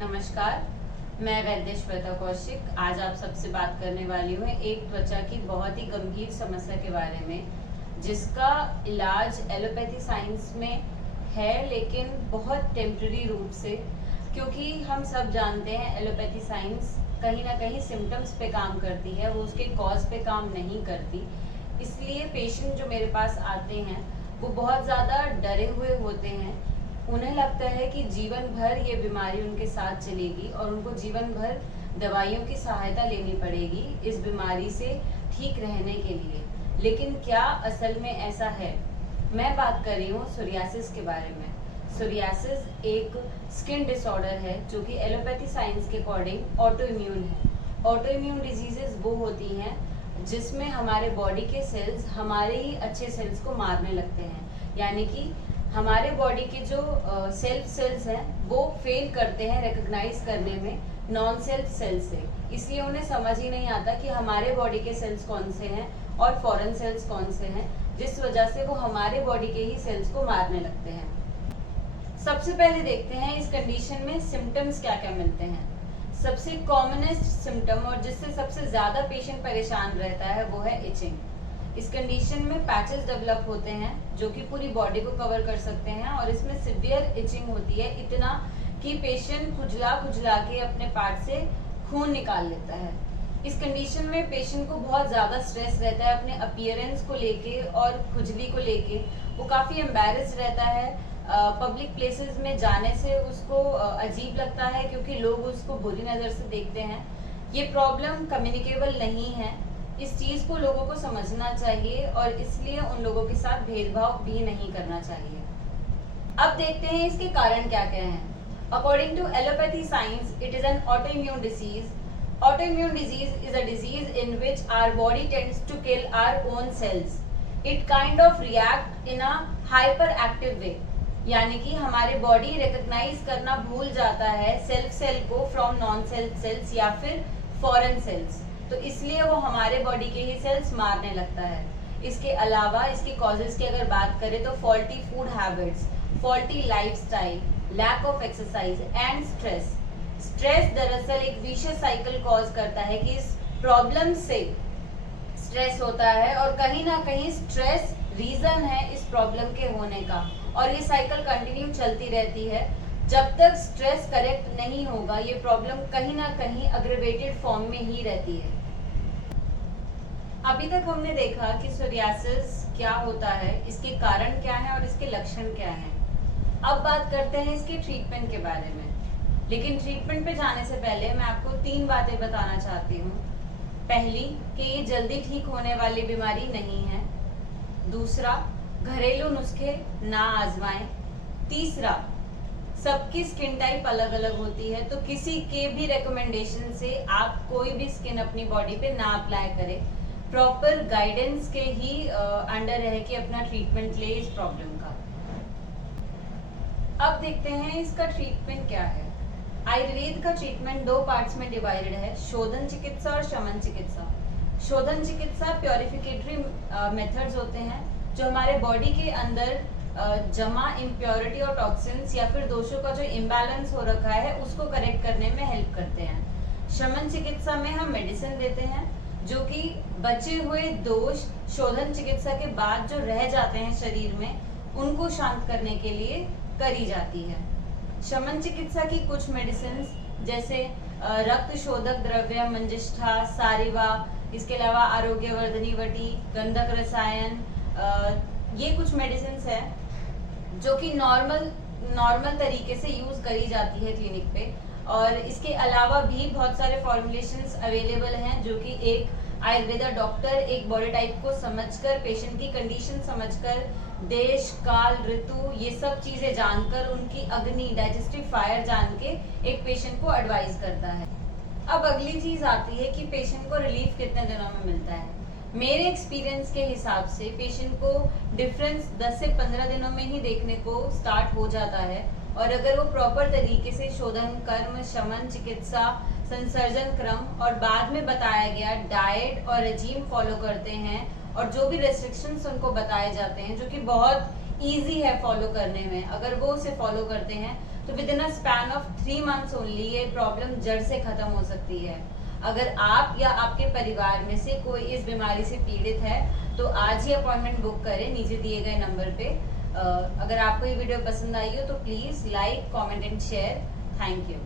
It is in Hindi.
नमस्कार, मैं वैद्य श्वेता कौशिक आज आप सबसे बात करने वाली हूँ एक त्वचा की बहुत ही गंभीर समस्या के बारे में, जिसका इलाज एलोपैथी साइंस में है, लेकिन बहुत टेम्पररी रूप से, क्योंकि हम सब जानते हैं एलोपैथी साइंस कहीं ना कहीं सिम्टम्स पे काम करती है, वो उसके कॉज पे काम नहीं करती। इसलिए पेशेंट जो मेरे पास आते हैं वो बहुत ज़्यादा डरे हुए होते हैं। उन्हें लगता है कि जीवन भर ये बीमारी उनके साथ चलेगी और उनको जीवन भर दवाइयों की सहायता लेनी पड़ेगी इस बीमारी से ठीक रहने के लिए। लेकिन क्या असल में ऐसा है? मैं बात कर रही हूँ सोरियासिस के बारे में। सोरियासिस एक स्किन डिसऑर्डर है जो कि एलोपैथी साइंस के अकॉर्डिंग ऑटो इम्यून है। ऑटो इम्यून डिजीजेस वो होती हैं जिसमें हमारे बॉडी के सेल्स हमारे ही अच्छे सेल्स को मारने लगते हैं, यानी कि हमारे बॉडी के जो सेल्फ सेल्स हैं वो फेल करते हैं रिकॉग्नाइज करने में नॉन सेल्फ सेल्स से। इसलिए उन्हें समझ ही नहीं आता कि हमारे बॉडी के सेल्स कौन से हैं और फॉरेन सेल्स कौन से हैं, जिस वजह से वो हमारे बॉडी के ही सेल्स को मारने लगते हैं। सबसे पहले देखते हैं इस कंडीशन में सिम्टम्स क्या क्या मिलते हैं। सबसे कॉमनेस्ट सिम्टम और जिससे सबसे ज्यादा पेशेंट परेशान रहता है वो है इचिंग। इस कंडीशन में पैचेस डेवलप होते हैं जो कि पूरी बॉडी को कवर कर सकते हैं और इसमें सिवियर इचिंग होती है, इतना कि पेशेंट खुजला खुजला के अपने पार्ट से खून निकाल लेता है। इस कंडीशन में पेशेंट को बहुत ज़्यादा स्ट्रेस रहता है अपने अपीयरेंस को लेके और खुजली को लेके। वो काफ़ी एम्बैरेस्ड रहता है। पब्लिक प्लेसेस में जाने से उसको अजीब लगता है क्योंकि लोग उसको बुरी नज़र से देखते हैं। ये प्रॉब्लम कम्युनिकेबल नहीं है, इस चीज़ को लोगों को समझना चाहिए और इसलिए उन लोगों के साथ भेदभाव भी नहीं करना चाहिए। अब देखते हैं इसके कारण क्या क्या हैं। According to allopathy science, it is an autoimmune disease. Autoimmune disease is a disease in which our body tends to kill our own cells. It kind of react in a hyperactive way. यानी कि हमारे बॉडी रिकॉग्नाइज करना भूल जाता है सेल्फ सेल को फ्रॉम नॉन सेल्फ सेल्स या फिर फॉरेन सेल्स, तो इसलिए वो हमारे बॉडी के ही सेल्स मारने लगता है। इसके अलावा इसके कॉजेज की अगर बात करें तो faulty food habits, faulty lifestyle, lack of exercise and stress. Stress दरअसल एक विशियस साइकिल कॉज करता है कि इस प्रॉब्लम से स्ट्रेस होता है और कहीं ना कहीं स्ट्रेस रीजन है इस प्रॉब्लम के होने का, और ये साइकिल कंटिन्यू चलती रहती है जब तक स्ट्रेस करेक्ट नहीं होगा। ये प्रॉब्लम कहीं ना कहीं अग्रेवेटेड फॉर्म में ही रहती है। अभी तक हमने देखा कि सोरियासिस क्या होता है, इसके कारण क्या है और इसके लक्षण क्या हैं। अब बात करते हैं इसके ट्रीटमेंट के बारे में। लेकिन ट्रीटमेंट पे जाने से पहले मैं आपको 3 बातें बताना चाहती हूँ। पहली कि ये जल्दी ठीक होने वाली बीमारी नहीं है। दूसरा, घरेलू नुस्खे ना आजमाएं। तीसरा, सबकी स्किन टाइप अलग अलग होती है, तो किसी के भी रिकमेंडेशन से आप कोई भी स्किन अपनी बॉडी पे ना अप्लाई करें। प्रॉपर गाइडेंस के ही अंडर रह के अपना ट्रीटमेंट ले इस प्रॉब्लम का। अब देखते हैं इसका ट्रीटमेंट क्या है। आयुर्वेद का ट्रीटमेंट 2 पार्ट्स में डिवाइडेड है, शोधन चिकित्सा और शमन चिकित्सा। शोधन चिकित्सा प्योरिफिकेटरी मेथड्स होते हैं जो हमारे बॉडी के अंदर जमा इम्प्योरिटी और टॉक्सिन्स या फिर दोषों का जो इम्बैलेंस हो रखा है उसको करेक्ट करने में हेल्प करते हैं। शमन चिकित्सा में हम मेडिसिन देते हैं जो कि बचे हुए दोष शोधन चिकित्सा के बाद जो रह जाते हैं शरीर में, उनको शांत करने के लिए करी जाती है। शमन चिकित्सा की कुछ मेडिसिन जैसे रक्त शोधक द्रव्य मंजिष्ठा, सारिवा, इसके अलावा आरोग्यवर्धनी वटी, गंधक रसायन, ये कुछ मेडिसिन है जो कि नॉर्मल तरीके से यूज करी जाती है क्लिनिक पे। और इसके अलावा भी बहुत सारे फॉर्मुलेशंस अवेलेबल हैं जो कि एक आयुर्वेदा डॉक्टर एक बॉडी टाइप को समझकर, पेशेंट की कंडीशन समझकर, देश काल ऋतु ये सब चीजें जानकर, उनकी अग्नि डाइजेस्टिव फायर जान के एक पेशेंट को एडवाइस करता है। अब अगली चीज आती है कि पेशेंट को रिलीफ कितने दिनों में मिलता है। मेरे एक्सपीरियंस के हिसाब से पेशेंट को डिफरेंस 10 से 15 दिनों में ही देखने को स्टार्ट हो जाता है, और अगर वो प्रॉपर तरीके से शोधन कर्म, शमन चिकित्सा, संसर्जन क्रम और बाद में बताया गया डाइट और रेजीम फॉलो करते हैं, और जो भी रेस्ट्रिक्शंस उनको बताए जाते हैं जो कि बहुत इजी है फॉलो करने में, अगर वो उसे फॉलो करते हैं तो with in a span of 3 months only ये प्रॉब्लम जड़ से खत्म हो सकती है। अगर आप या आपके परिवार में से कोई इस बीमारी से पीड़ित है तो आज ही अपॉइंटमेंट बुक करें नीचे दिए गए नंबर पे। अगर आपको ये वीडियो पसंद आई हो तो please like, comment and share. Thank you.